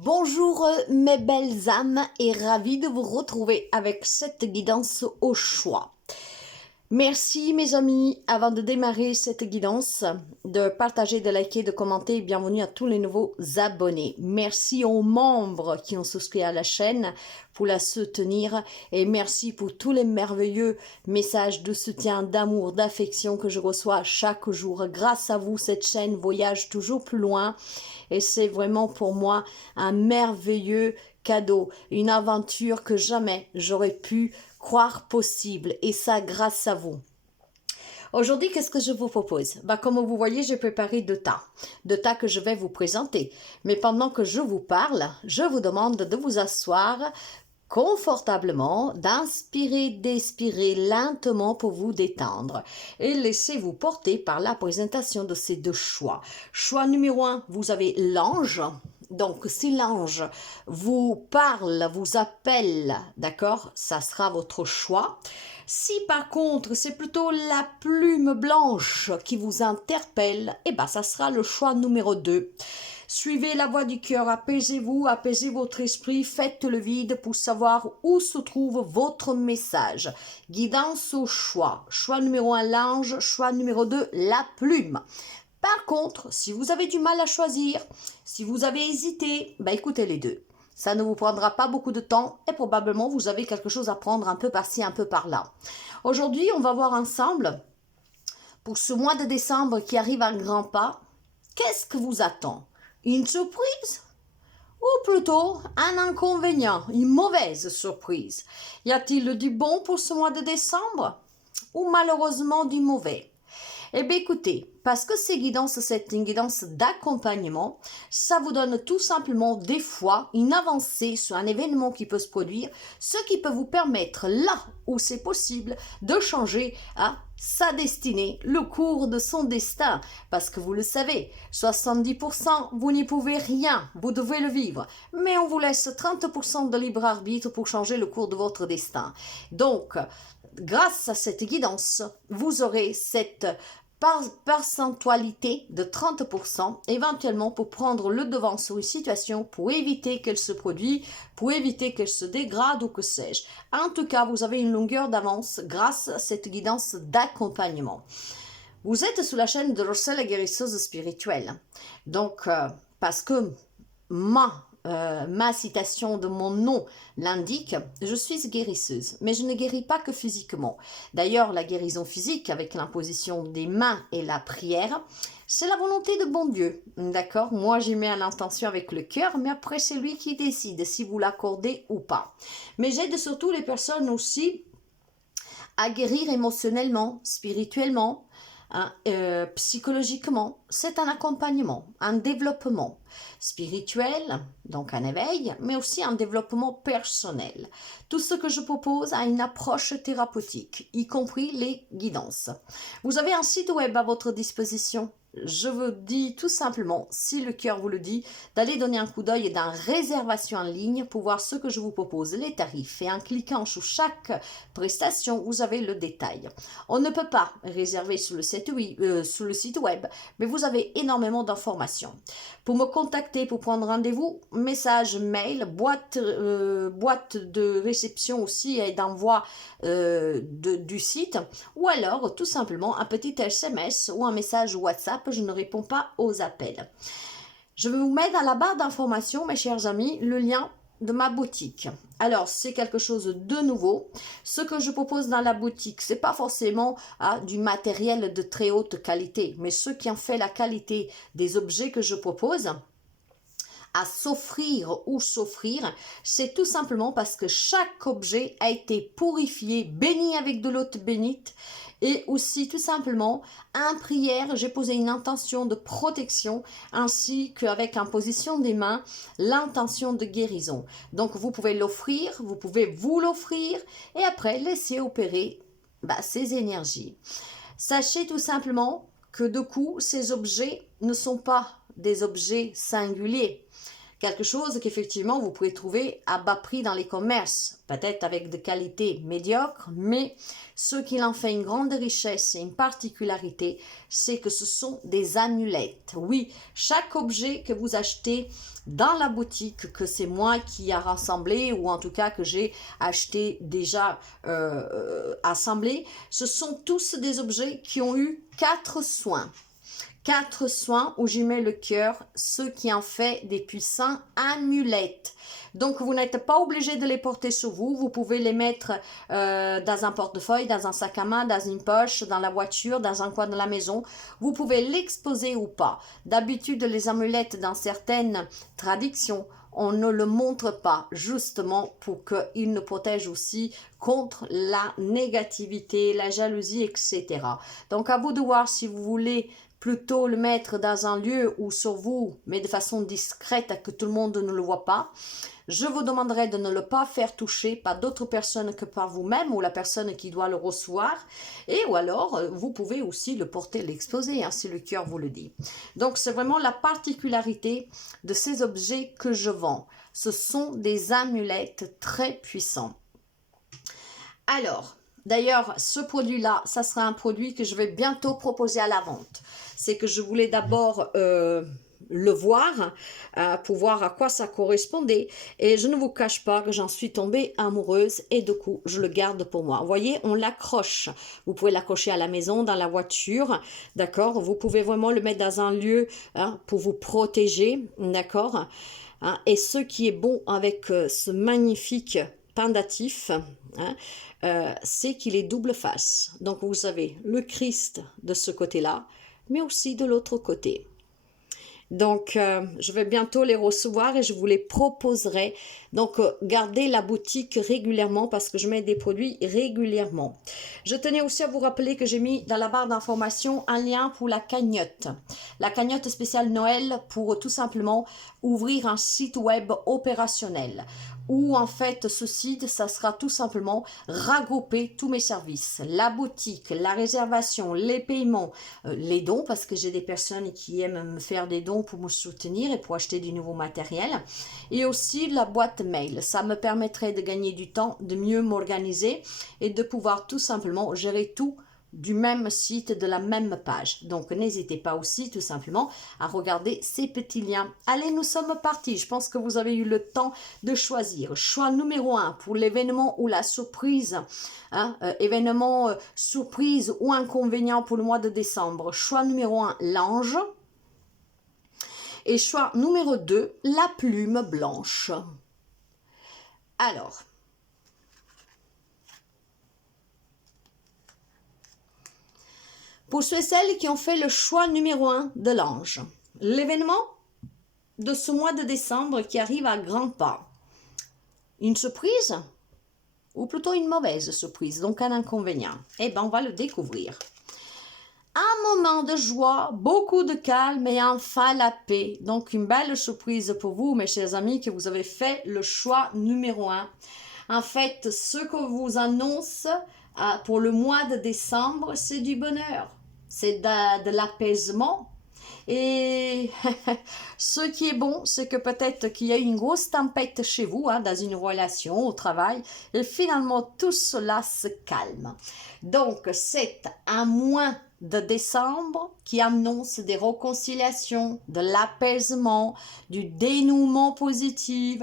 Bonjour mes belles âmes et ravie de vous retrouver avec cette guidance au choix. Merci mes amis, avant de démarrer cette guidance, de partager, de liker, de commenter. Bienvenue à tous les nouveaux abonnés. Merci aux membres qui ont souscrit à la chaîne pour la soutenir et merci pour tous les merveilleux messages de soutien, d'amour, d'affection que je reçois chaque jour. Grâce à vous, cette chaîne voyage toujours plus loin et c'est vraiment pour moi un merveilleux cadeau, une aventure que jamais j'aurais pu croire possible et ça grâce à vous. Aujourd'hui, qu'est-ce que je vous propose? Comme vous voyez, j'ai préparé deux tas que je vais vous présenter. Mais pendant que je vous parle, je vous demande de vous asseoir confortablement, d'inspirer, d'expirer lentement pour vous détendre et laissez-vous porter par la présentation de ces deux choix. Choix numéro 1, vous avez l'ange. Donc, si l'ange vous parle, vous appelle, d'accord, ça sera votre choix. Si par contre, c'est plutôt la plume blanche qui vous interpelle, ça sera le choix numéro 2. Suivez la voix du cœur, apaisez-vous, apaisez votre esprit, faites le vide pour savoir où se trouve votre message. Guidance au choix. Choix numéro 1, l'ange. Choix numéro 2, la plume. Par contre, si vous avez du mal à choisir, si vous avez hésité, écoutez les deux. Ça ne vous prendra pas beaucoup de temps et probablement vous avez quelque chose à prendre un peu par-ci, un peu par-là. Aujourd'hui, on va voir ensemble, pour ce mois de décembre qui arrive à grands pas, qu'est-ce que vous attend? Une surprise? Ou plutôt un inconvénient, une mauvaise surprise? Y a-t-il du bon pour ce mois de décembre? Ou malheureusement du mauvais? Écoutez, parce que c'est une guidance d'accompagnement, ça vous donne tout simplement des fois une avancée sur un événement qui peut se produire, ce qui peut vous permettre, là où c'est possible, de changer à sa destinée, le cours de son destin. Parce que vous le savez, 70%, vous n'y pouvez rien, vous devez le vivre. Mais on vous laisse 30% de libre arbitre pour changer le cours de votre destin. Donc, grâce à cette guidance, vous aurez cette percentualité de 30%, éventuellement pour prendre le devant sur une situation, pour éviter qu'elle se produise, pour éviter qu'elle se dégrade ou que sais-je. En tout cas, vous avez une longueur d'avance grâce à cette guidance d'accompagnement. Vous êtes sous la chaîne de Rossel, la guérisseuse spirituelle. Donc, parce que ma citation de mon nom l'indique, je suis guérisseuse, mais je ne guéris pas que physiquement. D'ailleurs, la guérison physique avec l'imposition des mains et la prière, c'est la volonté de bon Dieu, d'accord? Moi, j'y mets l'intention avec le cœur, mais après, c'est lui qui décide si vous l'accordez ou pas. Mais j'aide surtout les personnes aussi à guérir émotionnellement, spirituellement, psychologiquement. C'est un accompagnement, un développement spirituel, donc un éveil, mais aussi un développement personnel. Tout ce que je propose a une approche thérapeutique, y compris les guidances. Vous avez un site web à votre disposition. Je vous dis tout simplement, si le cœur vous le dit, d'aller donner un coup d'œil et d'une réservation en ligne pour voir ce que je vous propose, les tarifs. Et en cliquant sur chaque prestation, vous avez le détail. On ne peut pas réserver sur le site web, mais vous avez énormément d'informations. Pour me contacter, pour prendre rendez-vous, message, mail, boîte de réception aussi et d'envoi du site, ou alors tout simplement un petit SMS ou un message WhatsApp. Je ne réponds pas aux appels. Je vais vous mettre dans la barre d'informations, mes chers amis, le lien de ma boutique. Alors, c'est quelque chose de nouveau. Ce que je propose dans la boutique, c'est pas forcément du matériel de très haute qualité, mais ce qui en fait la qualité des objets que je propose à s'offrir ou s'offrir, c'est tout simplement parce que chaque objet a été purifié, béni avec de l'eau bénite, et aussi tout simplement en prière, j'ai posé une intention de protection ainsi qu'avec imposition des mains, l'intention de guérison. Donc vous pouvez l'offrir, vous pouvez vous l'offrir et après laisser opérer ces énergies. Sachez tout simplement que de coup, ces objets ne sont pas des objets singuliers. quelque chose qu'effectivement vous pouvez trouver à bas prix dans les commerces, peut-être avec de qualité médiocre, mais ce qui en fait une grande richesse et une particularité, c'est que ce sont des amulettes. Oui, chaque objet que vous achetez dans la boutique, que c'est moi qui a rassemblé ou en tout cas que j'ai acheté déjà assemblé, ce sont tous des objets qui ont eu 4 soins. 4 soins où j'y mets le cœur, ce qui en fait des puissants amulettes. Donc, vous n'êtes pas obligé de les porter sur vous. Vous pouvez les mettre dans un portefeuille, dans un sac à main, dans une poche, dans la voiture, dans un coin de la maison. Vous pouvez l'exposer ou pas. D'habitude, les amulettes, dans certaines traditions, on ne le montre pas, justement pour qu'il nous protège aussi contre la négativité, la jalousie, etc. Donc, à vous de voir si vous voulez plutôt le mettre dans un lieu ou sur vous, mais de façon discrète, que tout le monde ne le voit pas. Je vous demanderai de ne le pas faire toucher par d'autres personnes que par vous-même ou la personne qui doit le recevoir. Et ou alors, vous pouvez aussi le porter, l'exposer, si le cœur vous le dit. Donc, c'est vraiment la particularité de ces objets que je vends. Ce sont des amulettes très puissants. Alors, d'ailleurs, ce produit-là, ça sera un produit que je vais bientôt proposer à la vente. C'est que je voulais d'abord le voir pour voir à quoi ça correspondait. Et je ne vous cache pas que j'en suis tombée amoureuse et du coup, je le garde pour moi. Vous voyez, on l'accroche. Vous pouvez l'accrocher à la maison, dans la voiture, d'accord? Vous pouvez vraiment le mettre dans un lieu pour vous protéger, d'accord? Et ce qui est bon avec ce magnifique pendatif, c'est qu'il est double face. Donc vous avez le Christ de ce côté-là, mais aussi de l'autre côté. Donc, je vais bientôt les recevoir et je vous les proposerai. Donc, gardez la boutique régulièrement parce que je mets des produits régulièrement. Je tenais aussi à vous rappeler que j'ai mis dans la barre d'information un lien pour la cagnotte. La cagnotte spéciale Noël pour tout simplement ouvrir un site web opérationnel. Où en fait ce site, ça sera tout simplement regrouper tous mes services, la boutique, la réservation, les paiements, les dons, parce que j'ai des personnes qui aiment me faire des dons pour me soutenir et pour acheter du nouveau matériel, et aussi la boîte mail. Ça me permettrait de gagner du temps, de mieux m'organiser et de pouvoir tout simplement gérer tout du même site, de la même page. Donc, n'hésitez pas aussi tout simplement à regarder ces petits liens. Allez, nous sommes partis. Je pense que vous avez eu le temps de choisir. Choix numéro 1 pour l'événement ou la surprise. Événement surprise ou inconvénient pour le mois de décembre. Choix numéro 1, l'ange. Et choix numéro 2, la plume blanche. Alors, pour ceux et celles qui ont fait le choix numéro 1 de l'ange, l'événement de ce mois de décembre qui arrive à grands pas, une surprise ou plutôt une mauvaise surprise, donc un inconvénient, eh bien on va le découvrir. Un moment de joie, beaucoup de calme et enfin la paix. Donc une belle surprise pour vous, mes chers amis, que vous avez fait le choix numéro 1. En fait, ce que vous annonce pour le mois de décembre, c'est du bonheur. C'est de l'apaisement. Et ce qui est bon, c'est que peut-être qu'il y a une grosse tempête chez vous, dans une relation, au travail, et finalement tout cela se calme. Donc c'est un mois de décembre qui annonce des réconciliations, de l'apaisement, du dénouement positif,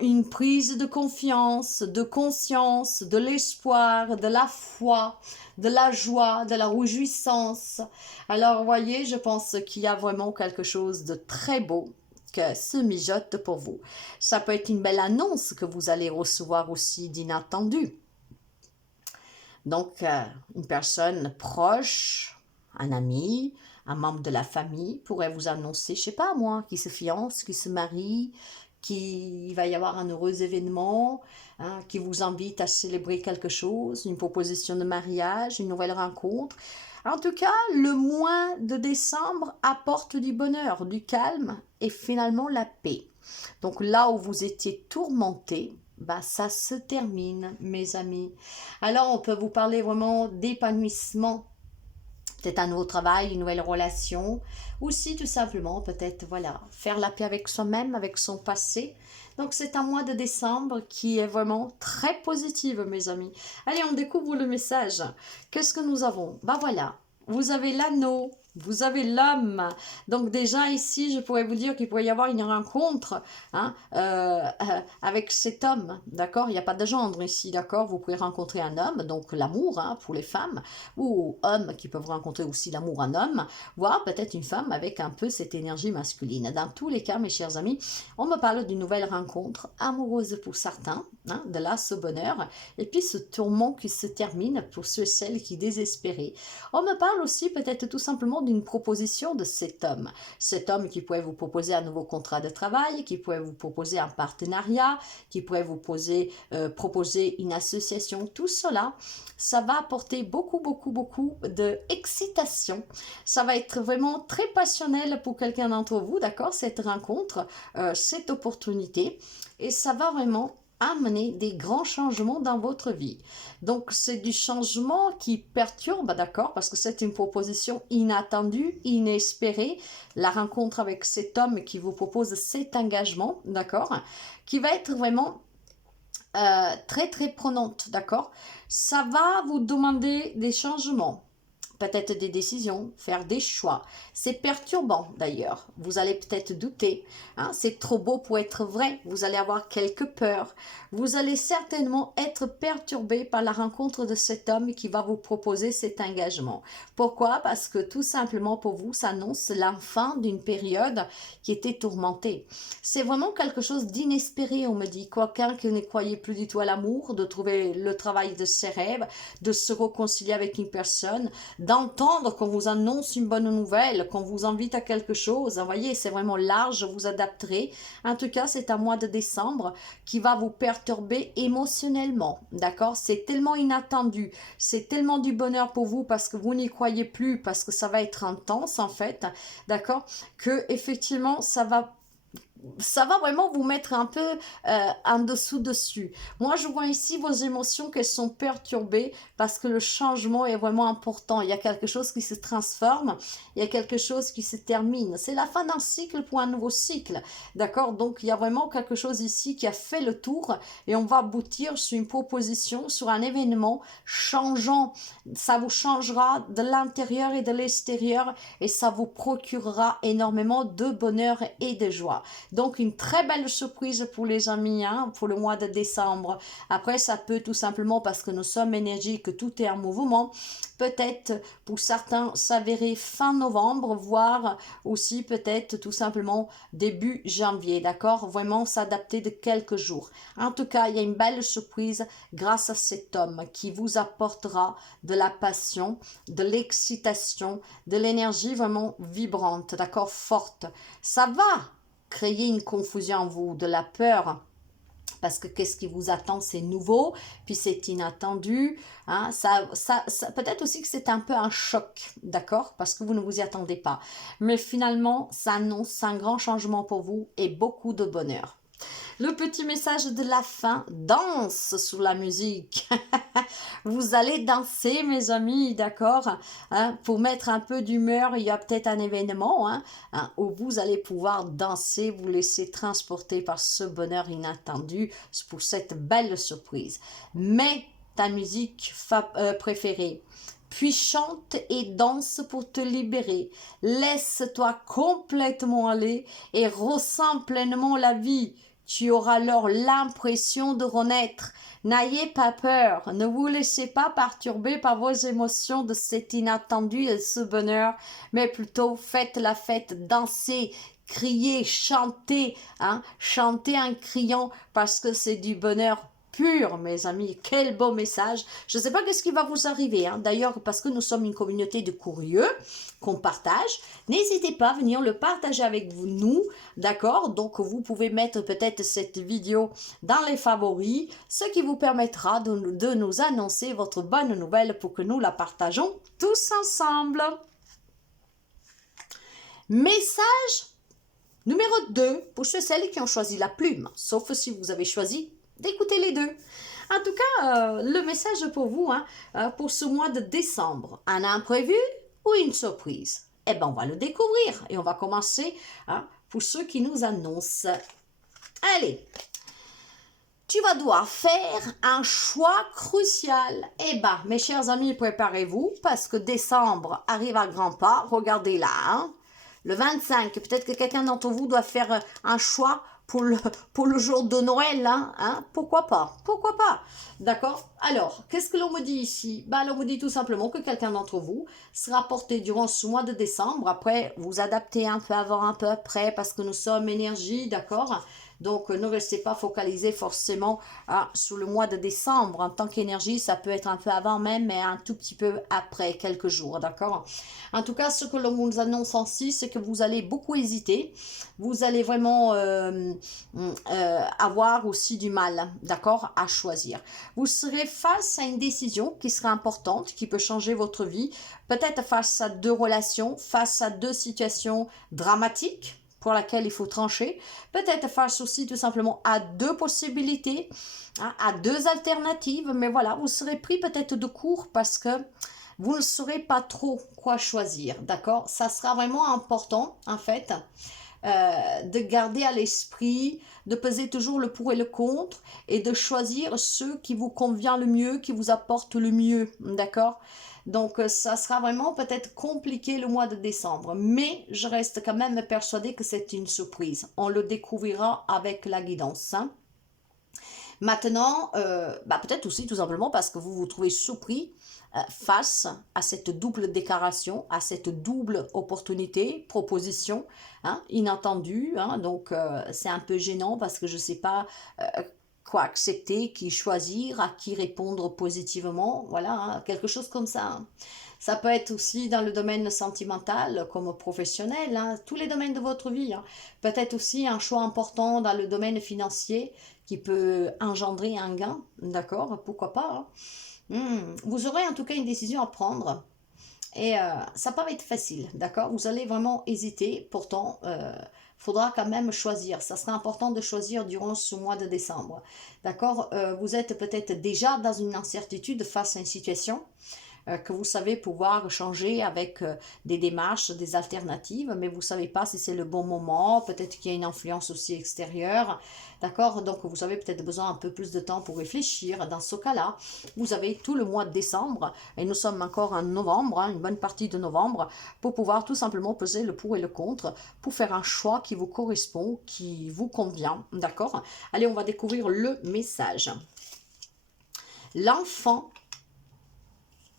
une prise de confiance, de conscience, de l'espoir, de la foi, de la joie, de la réjouissance. Alors, vous voyez, je pense qu'il y a vraiment quelque chose de très beau que se mijote pour vous. Ça peut être une belle annonce que vous allez recevoir aussi d'inattendu. Donc, une personne proche, un ami, un membre de la famille pourrait vous annoncer, je sais pas moi, qui se fiance, qui se marie, qu'il va y avoir un heureux événement, qui vous invite à célébrer quelque chose, une proposition de mariage, une nouvelle rencontre. En tout cas, le mois de décembre apporte du bonheur, du calme et finalement la paix. Donc là où vous étiez tourmenté, ça se termine, mes amis. Alors, on peut vous parler vraiment d'épanouissement peut-être un nouveau travail, une nouvelle relation, ou si tout simplement peut-être voilà, faire la paix avec soi-même, avec son passé. Donc c'est un mois de décembre qui est vraiment très positif mes amis. Allez, on découvre le message. Qu'est-ce que nous avons? Ben voilà, vous avez l'anneau. Vous avez l'homme. Donc déjà ici, je pourrais vous dire qu'il pourrait y avoir une rencontre hein, avec cet homme. D'accord? Il n'y a pas de gendre ici. D'accord? Vous pouvez rencontrer un homme, donc l'amour hein, pour les femmes, ou hommes qui peuvent rencontrer aussi l'amour en homme, voire peut-être une femme avec un peu cette énergie masculine. Dans tous les cas, mes chers amis, on me parle d'une nouvelle rencontre amoureuse pour certains, hein, de là ce bonheur, et puis ce tourment qui se termine pour ceux et celles qui désespéraient. On me parle aussi peut-être tout simplement d'une proposition de cet homme qui pourrait vous proposer un nouveau contrat de travail, qui pourrait vous proposer un partenariat, qui pourrait vous proposer une association, tout cela, ça va apporter beaucoup d'excitation, ça va être vraiment très passionnel pour quelqu'un d'entre vous, d'accord, cette rencontre, cette opportunité, et ça va vraiment amener des grands changements dans votre vie. Donc c'est du changement qui perturbe, d'accord, parce que c'est une proposition inattendue, inespérée, la rencontre avec cet homme qui vous propose cet engagement, d'accord, qui va être vraiment très prenante, d'accord. Ça va vous demander des changements, peut-être des décisions, faire des choix. C'est perturbant d'ailleurs. Vous allez peut-être douter. Hein? C'est trop beau pour être vrai. Vous allez avoir quelques peurs. Vous allez certainement être perturbé par la rencontre de cet homme qui va vous proposer cet engagement. Pourquoi? Parce que tout simplement pour vous, ça annonce la fin d'une période qui était tourmentée. C'est vraiment quelque chose d'inespéré, on me dit. Quelqu'un qui ne croyait plus du tout à l'amour, de trouver le travail de ses rêves, de se réconcilier avec une personne, d'entendre qu'on vous annonce une bonne nouvelle, qu'on vous invite à quelque chose. Vous voyez, c'est vraiment large, vous adapterez. En tout cas, c'est un mois de décembre qui va vous perturber émotionnellement, d'accord? C'est tellement inattendu, c'est tellement du bonheur pour vous parce que vous n'y croyez plus, parce que ça va être intense en fait, d'accord? Que effectivement, ça va vraiment vous mettre un peu en dessous dessus. Moi, je vois ici vos émotions qu'elles sont perturbées parce que le changement est vraiment important. Il y a quelque chose qui se transforme, il y a quelque chose qui se termine. C'est la fin d'un cycle pour un nouveau cycle, d'accord? Donc, il y a vraiment quelque chose ici qui a fait le tour et on va aboutir sur une proposition, sur un événement changeant. Ça vous changera de l'intérieur et de l'extérieur et ça vous procurera énormément de bonheur et de joie. Donc, une très belle surprise pour les amis, hein, pour le mois de décembre. Après, ça peut tout simplement, parce que nous sommes énergiques, que tout est en mouvement, peut-être pour certains s'avérer fin novembre, voire aussi peut-être tout simplement début janvier, d'accord? Vraiment s'adapter de quelques jours. En tout cas, il y a une belle surprise grâce à cet homme qui vous apportera de la passion, de l'excitation, de l'énergie vraiment vibrante, d'accord? Forte. Ça va créer une confusion en vous, de la peur, parce que qu'est-ce qui vous attend, c'est nouveau, puis c'est inattendu, hein, peut-être aussi que c'est un peu un choc, d'accord, parce que vous ne vous y attendez pas, mais finalement, ça annonce un grand changement pour vous et beaucoup de bonheur. Le petit message de la fin, danse sous la musique. Vous allez danser, mes amis, d'accord, hein, pour mettre un peu d'humeur, il y a peut-être un événement hein, où vous allez pouvoir danser, vous laisser transporter par ce bonheur inattendu pour cette belle surprise. Mets ta musique préférée. Puis chante et danse pour te libérer. Laisse-toi complètement aller et ressens pleinement la vie. Tu auras alors l'impression de renaître. N'ayez pas peur, ne vous laissez pas perturber par vos émotions de cet inattendu et ce bonheur, mais plutôt faites la fête, dansez, criez, chantez, hein, chantez en criant parce que c'est du bonheur pur, mes amis. Quel beau message. Je ne sais pas qu'est-ce qui va vous arriver. Hein. D'ailleurs, parce que nous sommes une communauté de curieux qu'on partage, n'hésitez pas à venir le partager avec nous. D'accord? Donc, vous pouvez mettre peut-être cette vidéo dans les favoris, ce qui vous permettra de nous annoncer votre bonne nouvelle pour que nous la partageons tous ensemble. Message numéro 2 pour ceux et celles qui ont choisi la plume, sauf si vous avez choisi d'écouter les deux. En tout cas, le message pour vous, hein, pour ce mois de décembre, un imprévu ou une surprise? Eh bien, on va le découvrir et on va commencer pour ceux qui nous annoncent. Allez, tu vas devoir faire un choix crucial. Eh bien, mes chers amis, préparez-vous parce que décembre arrive à grands pas. Regardez là, le 25, peut-être que quelqu'un d'entre vous doit faire un choix pour le jour de Noël. Pourquoi pas? Pourquoi pas? D'accord? Alors, qu'est-ce que l'on me dit ici? L'on me dit tout simplement que quelqu'un d'entre vous sera porté durant ce mois de décembre. Après, vous adaptez un peu avant, un peu après parce que nous sommes énergie, d'accord? Donc, ne restez pas focalisé forcément sur le mois de décembre. En tant qu'énergie, ça peut être un peu avant même, mais un tout petit peu après, quelques jours, d'accord? En tout cas, ce que l'on vous annonce ainsi, c'est que vous allez beaucoup hésiter. Vous allez vraiment avoir aussi du mal, d'accord, à choisir. Vous serez face à une décision qui sera importante, qui peut changer votre vie. Peut-être face à deux relations, face à deux situations dramatiques, pour laquelle il faut trancher, peut-être face aussi tout simplement à deux possibilités, à deux alternatives, mais voilà, vous serez pris peut-être de court parce que vous ne saurez pas trop quoi choisir, d'accord? Ça sera vraiment important, en fait, de garder à l'esprit, de peser toujours le pour et le contre et de choisir ce qui vous convient le mieux, qui vous apporte le mieux, d'accord? Donc, ça sera vraiment peut-être compliqué le mois de décembre, mais je reste quand même persuadée que c'est une surprise. On le découvrira avec la guidance. Maintenant, peut-être aussi tout simplement parce que vous vous trouvez surpris face à cette double déclaration, à cette double opportunité, proposition inattendue. Donc, c'est un peu gênant parce que je ne sais pas quoi accepter, qui choisir, à qui répondre positivement. Voilà, quelque chose comme ça. Ça peut être aussi dans le domaine sentimental comme professionnel, tous les domaines de votre vie. Peut-être aussi un choix important dans le domaine financier qui peut engendrer un gain, d'accord? Pourquoi pas? Vous aurez en tout cas une décision à prendre et ça va pas être facile, d'accord? Vous allez vraiment hésiter, pourtant, faudra quand même choisir. Ça sera important de choisir durant ce mois de décembre, d'accord? Vous êtes peut-être déjà dans une incertitude face à une situation que vous savez pouvoir changer avec des démarches, des alternatives, mais vous ne savez pas si c'est le bon moment, peut-être qu'il y a une influence aussi extérieure, d'accord? Donc vous avez peut-être besoin un peu plus de temps pour réfléchir. Dans ce cas-là, vous avez tout le mois de décembre, et nous sommes encore en novembre, une bonne partie de novembre, pour pouvoir tout simplement peser le pour et le contre, pour faire un choix qui vous correspond, qui vous convient, d'accord? Allez, on va découvrir le message. L'enfant.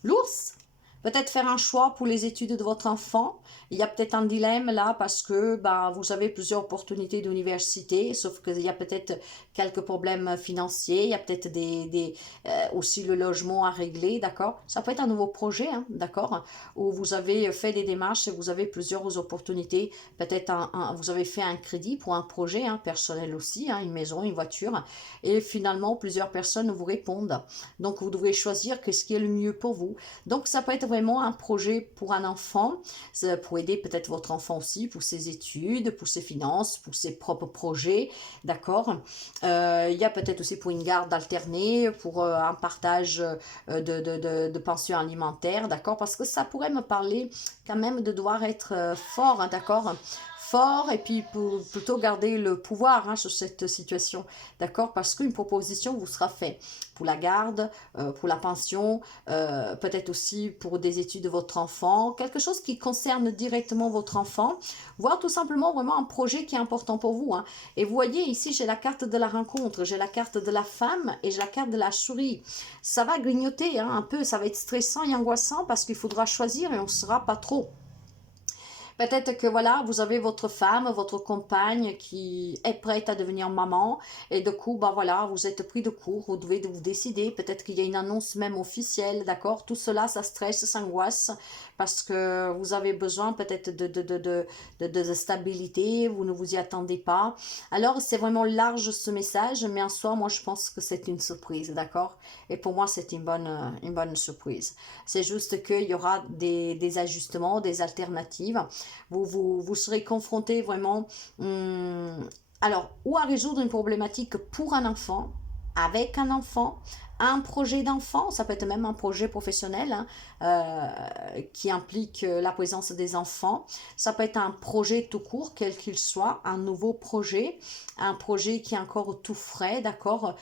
L'ours, peut-être faire un choix pour les études de votre enfant. Il y a peut-être un dilemme là parce que vous avez plusieurs opportunités d'université, sauf qu'il y a peut-être quelques problèmes financiers, il y a peut-être aussi le logement à régler, d'accord? Ça peut être un nouveau projet, d'accord? Où vous avez fait des démarches et vous avez plusieurs opportunités. Peut-être vous avez fait un crédit pour un projet personnel aussi, une maison, une voiture, et finalement plusieurs personnes vous répondent. Donc vous devrez choisir qu'est-ce qui est le mieux pour vous. Donc ça peut être vraiment un projet pour un enfant, pour aider peut-être votre enfant aussi pour ses études, pour ses finances, pour ses propres projets, d'accord? Il y a peut-être aussi pour une garde alternée, pour un partage de pensions alimentaires, d'accord? Parce que ça pourrait me parler quand même de devoir être fort, d'accord? Fort et puis plutôt garder le pouvoir sur cette situation, d'accord? Parce qu'une proposition vous sera faite pour la garde, pour la pension, peut-être aussi pour des études de votre enfant, quelque chose qui concerne directement votre enfant, voire tout simplement vraiment un projet qui est important pour vous. Et vous voyez ici, j'ai la carte de la rencontre, j'ai la carte de la femme et j'ai la carte de la souris. Ça va grignoter un peu, ça va être stressant et angoissant parce qu'il faudra choisir et on ne saura pas trop. Peut-être que voilà, vous avez votre femme, votre compagne qui est prête à devenir maman et du coup, voilà, vous êtes pris de court, vous devez vous décider. Peut-être qu'il y a une annonce même officielle, d'accord? Tout cela, ça stresse, ça angoisse parce que vous avez besoin peut-être de stabilité, vous ne vous y attendez pas. Alors, c'est vraiment large ce message, mais en soi, moi, je pense que c'est une surprise, d'accord? Et pour moi, c'est une bonne surprise. C'est juste qu'il y aura des ajustements, des alternatives. Vous serez confronté vraiment, alors, ou à résoudre une problématique pour un enfant, avec un enfant, un projet d'enfant, ça peut être même un projet professionnel hein, qui implique la présence des enfants. Ça peut être un projet tout court, quel qu'il soit, un nouveau projet, un projet qui est encore tout frais, d'accord,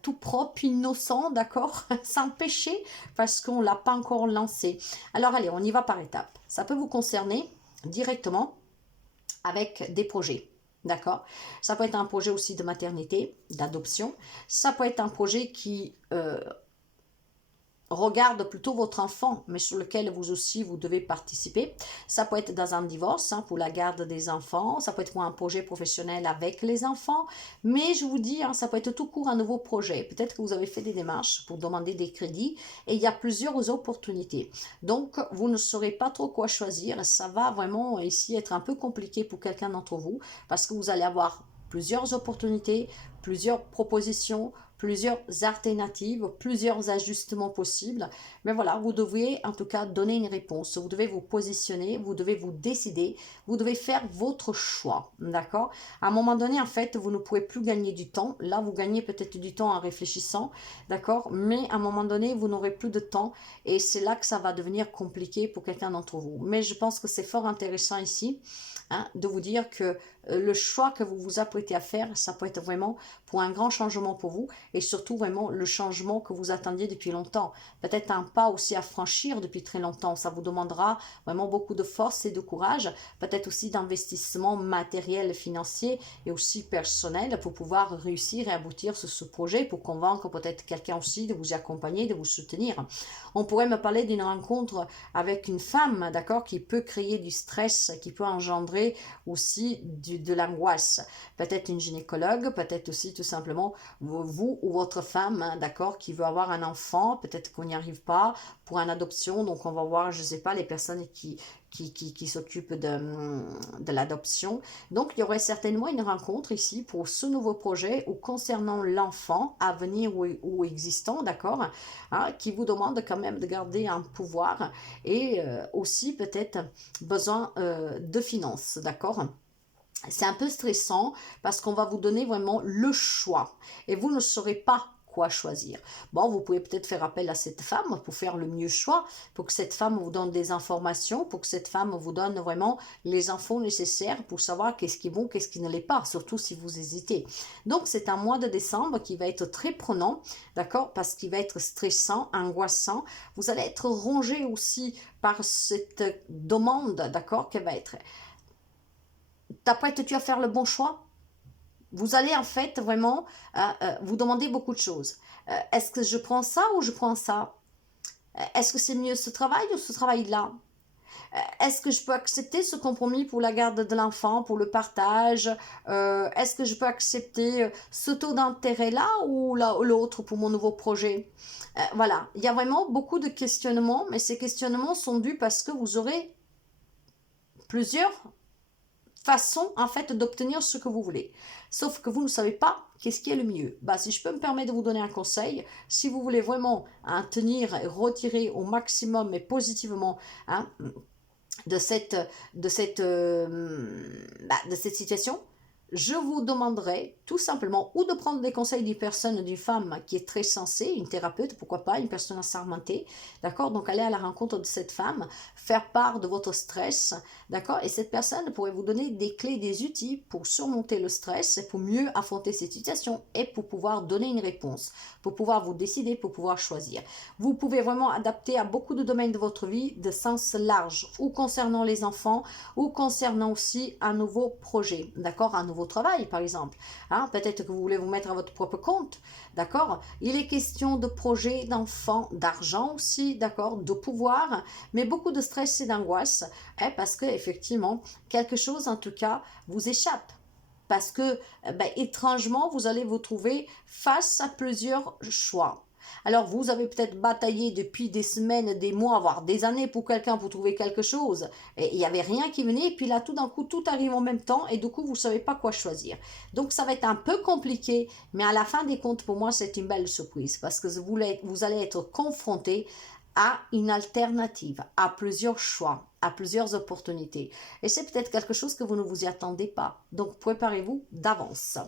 tout propre, innocent, d'accord, sans péché, parce qu'on ne l'a pas encore lancé. Alors allez, on y va par étapes. Ça peut vous concerner directement avec des projets. D'accord? Ça peut être un projet aussi de maternité, d'adoption. Ça peut être un projet qui regarde plutôt votre enfant, mais sur lequel vous aussi, vous devez participer. Ça peut être dans un divorce, hein, pour la garde des enfants. Ça peut être pour un projet professionnel avec les enfants. Mais je vous dis, hein, ça peut être tout court un nouveau projet. Peut-être que vous avez fait des démarches pour demander des crédits et il y a plusieurs opportunités. Donc, vous ne saurez pas trop quoi choisir. Ça va vraiment ici être un peu compliqué pour quelqu'un d'entre vous parce que vous allez avoir plusieurs opportunités, plusieurs propositions, plusieurs alternatives, plusieurs ajustements possibles. Mais voilà, vous devez en tout cas donner une réponse. Vous devez vous positionner, vous devez vous décider, vous devez faire votre choix. D'accord? À un moment donné, en fait, vous ne pouvez plus gagner du temps. Là, vous gagnez peut-être du temps en réfléchissant. D'accord? Mais à un moment donné, vous n'aurez plus de temps. Et c'est là que ça va devenir compliqué pour quelqu'un d'entre vous. Mais je pense que c'est fort intéressant ici. Hein, de vous dire que le choix que vous vous apprêtez à faire, ça peut être vraiment pour un grand changement pour vous et surtout vraiment le changement que vous attendiez depuis longtemps. Peut-être un pas aussi à franchir depuis très longtemps. Ça vous demandera vraiment beaucoup de force et de courage, peut-être aussi d'investissement matériel, financier et aussi personnel pour pouvoir réussir et aboutir sur ce projet, pour convaincre peut-être quelqu'un aussi de vous accompagner, de vous soutenir. On pourrait me parler d'une rencontre avec une femme, d'accord, qui peut créer du stress, qui peut engendrer aussi de l'angoisse. Peut-être une gynécologue, peut-être aussi tout simplement vous ou votre femme, hein, d'accord, qui veut avoir un enfant, peut-être qu'on n'y arrive pas pour une adoption, donc on va voir, je ne sais pas, les personnes qui s'occupent de l'adoption. Donc, il y aurait certainement une rencontre ici pour ce nouveau projet ou concernant l'enfant à venir ou existant, d'accord, hein, qui vous demande quand même de garder un pouvoir et aussi peut-être besoin de finances, d'accord. C'est un peu stressant parce qu'on va vous donner vraiment le choix et vous ne saurez pas quoi choisir. Bon, vous pouvez peut-être faire appel à cette femme pour faire le mieux choix, pour que cette femme vous donne des informations, pour que cette femme vous donne vraiment les infos nécessaires pour savoir qu'est-ce qui est bon, qu'est-ce qui ne l'est pas, surtout si vous hésitez. Donc, c'est un mois de décembre qui va être très prenant, d'accord, parce qu'il va être stressant, angoissant. Vous allez être rongé aussi par cette demande, d'accord, qu'elle va être. T'apprêtes-tu à faire le bon choix? Vous allez en fait vraiment vous demander beaucoup de choses. Est-ce que je prends ça ou je prends ça? Est-ce que c'est mieux ce travail ou ce travail-là? Est-ce que je peux accepter ce compromis pour la garde de l'enfant, pour le partage? Est-ce que je peux accepter ce taux d'intérêt-là ou l'autre pour mon nouveau projet? Voilà, il y a vraiment beaucoup de questionnements, mais ces questionnements sont dus parce que vous aurez plusieurs façon en fait d'obtenir ce que vous voulez. Sauf que vous ne savez pas qu'est-ce qui est le mieux. Bah, si je peux me permettre de vous donner un conseil, si vous voulez vraiment hein, tenir et retirer au maximum et positivement hein, de cette situation, je vous demanderai tout simplement ou de prendre des conseils d'une personne, d'une femme qui est très sensée, une thérapeute, pourquoi pas, une personne assermentée, d'accord? Donc, aller à la rencontre de cette femme, faire part de votre stress, d'accord? Et cette personne pourrait vous donner des clés, des outils pour surmonter le stress, pour mieux affronter cette situation et pour pouvoir donner une réponse, pour pouvoir vous décider, pour pouvoir choisir. Vous pouvez vraiment adapter à beaucoup de domaines de votre vie de sens large, ou concernant les enfants, ou concernant aussi un nouveau projet, d'accord? Un nouveau travail, par exemple. Hein? Peut-être que vous voulez vous mettre à votre propre compte, d'accord? Il est question de projets, d'enfants, d'argent aussi, d'accord? De pouvoir, mais beaucoup de stress et d'angoisse, hein, parce que effectivement, quelque chose en tout cas vous échappe. Parce que, étrangement, vous allez vous trouver face à plusieurs choix. Alors, vous avez peut-être bataillé depuis des semaines, des mois, voire des années pour quelqu'un, pour trouver quelque chose. Et il n'y avait rien qui venait. Et puis là, tout d'un coup, tout arrive en même temps. Et du coup, vous ne savez pas quoi choisir. Donc, ça va être un peu compliqué. Mais à la fin des comptes, pour moi, c'est une belle surprise. Parce que vous allez être confronté à une alternative, à plusieurs choix, à plusieurs opportunités. Et c'est peut-être quelque chose que vous ne vous y attendez pas. Donc, préparez-vous d'avance.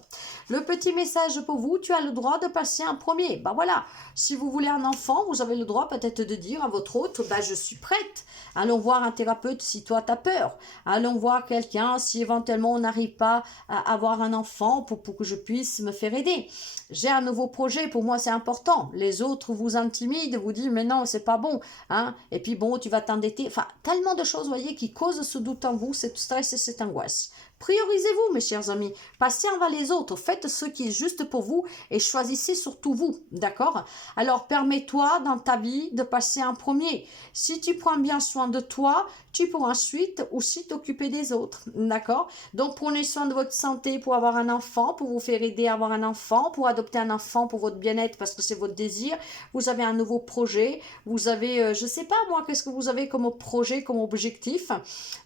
Le petit message pour vous, tu as le droit de passer un premier. Ben voilà, si vous voulez un enfant, vous avez le droit peut-être de dire à votre hôte, ben je suis prête. Allons voir un thérapeute si toi tu as peur. Allons voir quelqu'un si éventuellement on n'arrive pas à avoir un enfant pour que je puisse me faire aider. J'ai un nouveau projet, pour moi c'est important. Les autres vous intimident, vous disent mais non c'est pas bon, hein. Et puis bon tu vas t'endetter. Enfin tellement de choses, voyez, qui causent ce doute en vous, cette stress et cette angoisse. Priorisez-vous, mes chers amis. Passez avant les autres. Faites ce qui est juste pour vous et choisissez surtout vous. D'accord? Alors, permets-toi dans ta vie de passer en premier. Si tu prends bien soin de toi, tu pourras ensuite aussi t'occuper des autres. D'accord? Donc, prenez soin de votre santé pour avoir un enfant, pour vous faire aider à avoir un enfant, pour adopter un enfant pour votre bien-être parce que c'est votre désir. Vous avez un nouveau projet. Vous avez, je sais pas moi, qu'est-ce que vous avez comme projet, comme objectif.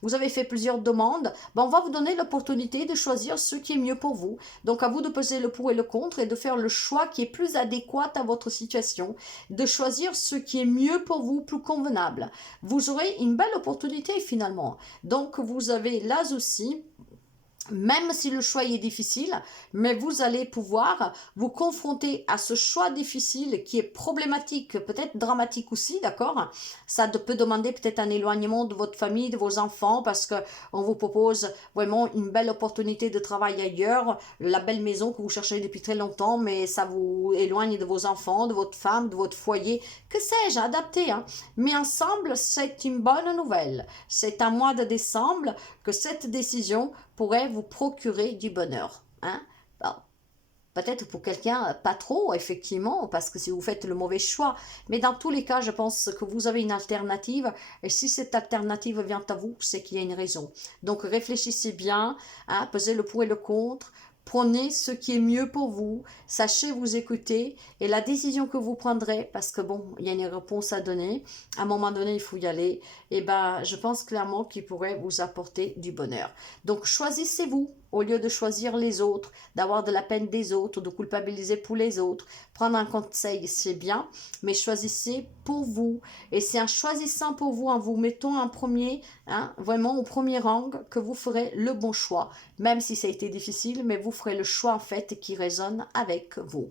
Vous avez fait plusieurs demandes. Ben, on va vous donner l'opportunité de choisir ce qui est mieux pour vous. Donc à vous de peser le pour et le contre et de faire le choix qui est plus adéquat à votre situation, de choisir ce qui est mieux pour vous, plus convenable. Vous aurez une belle opportunité finalement. Donc vous avez là aussi, même si le choix est difficile, mais vous allez pouvoir vous confronter à ce choix difficile qui est problématique, peut-être dramatique aussi, d'accord? Ça peut demander peut-être un éloignement de votre famille, de vos enfants, parce que on vous propose vraiment une belle opportunité de travail ailleurs, la belle maison que vous cherchez depuis très longtemps, mais ça vous éloigne de vos enfants, de votre femme, de votre foyer, que sais-je, adapté, hein? Mais ensemble, c'est une bonne nouvelle. C'est un mois de décembre que cette décision pourrait vous procurer du bonheur. Hein? Bon, peut-être pour quelqu'un, pas trop, effectivement, parce que si vous faites le mauvais choix. Mais dans tous les cas, je pense que vous avez une alternative. Et si cette alternative vient à vous, c'est qu'il y a une raison. Donc réfléchissez bien, hein, pesez le pour et le contre. Prenez ce qui est mieux pour vous, sachez vous écouter et la décision que vous prendrez, parce que bon, il y a une réponse à donner, à un moment donné il faut y aller, et ben je pense clairement qu'il pourrait vous apporter du bonheur. Donc choisissez-vous au lieu de choisir les autres, d'avoir de la peine des autres, de culpabiliser pour les autres. Prendre un conseil, c'est bien, mais choisissez pour vous. Et c'est en choisissant pour vous, en vous mettant en premier, hein, vraiment au premier rang, que vous ferez le bon choix. Même si ça a été difficile, mais vous ferez le choix en fait qui résonne avec vous.